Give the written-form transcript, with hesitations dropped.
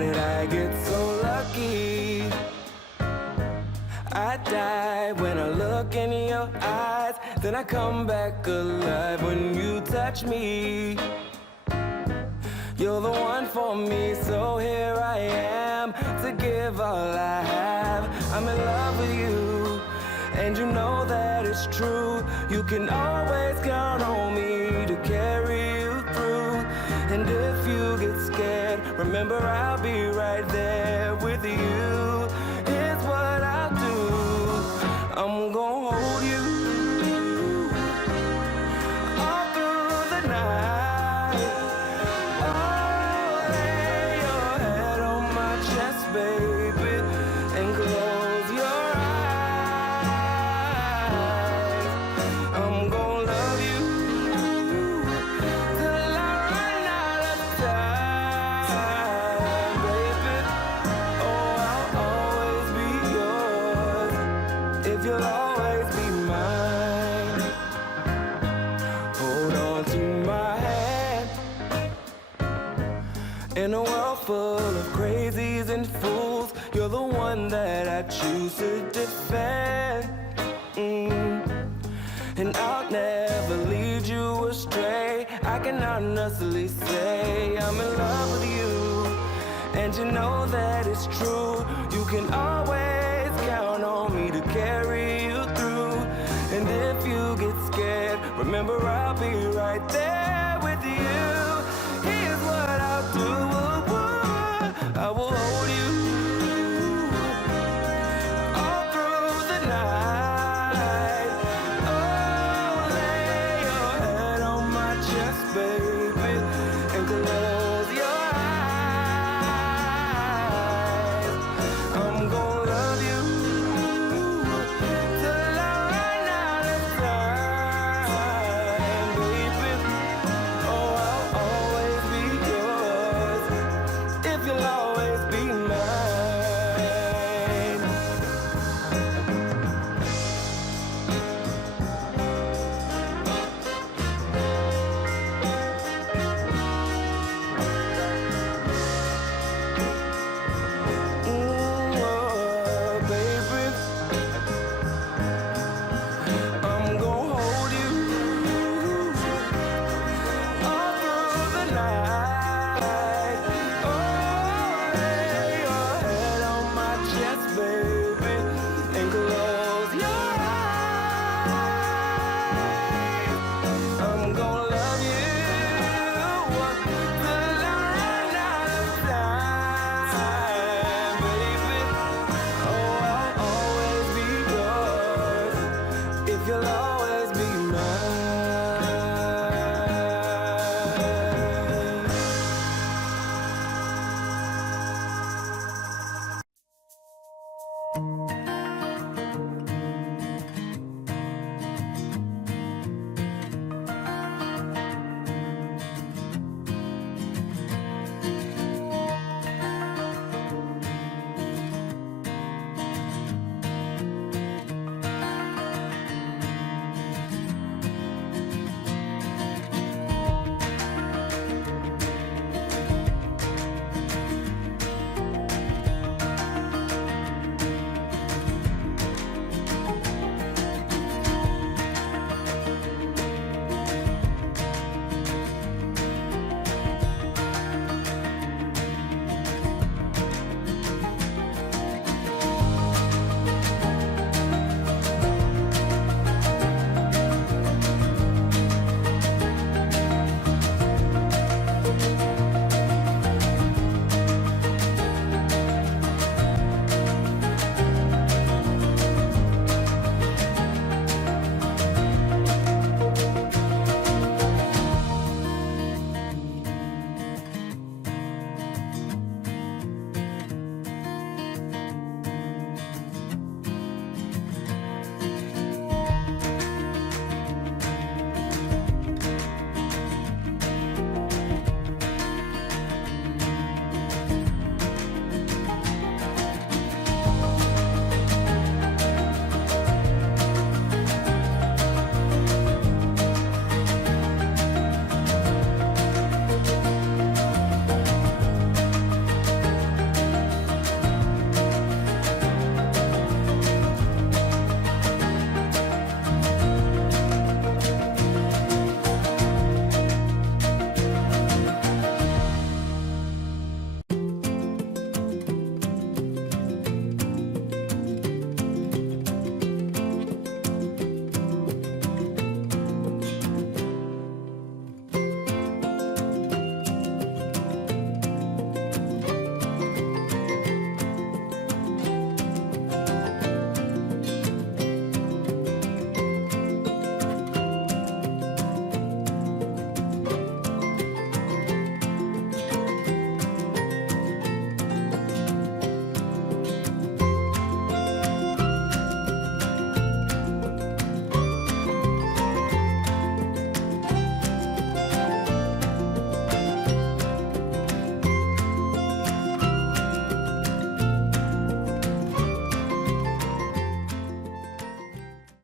did I get so lucky? I die when I look in your eyes, then I come back alive when you touch me. You're the one for me, so here I am to give all I have. I'm in love with you, and you know that it's true. You can always count on me to carry you through. And if you get scared, remember I'll be right there with you. Here's what I'll do, I'm gonna hold you all through the night. Oh, lay your head on my chest, baby, and close your eyes. I'm gonna love you till I run out of time, baby. Oh, I'll always be yours if you'll always be mine. Hold on to my hand. In a world full of crazies and fools, you're the one that I choose to defend. And I'll never lead you astray. I can honestly say I'm in love with you, and you know that it's true. You can always count on me to carry you through. And if you get scared, remember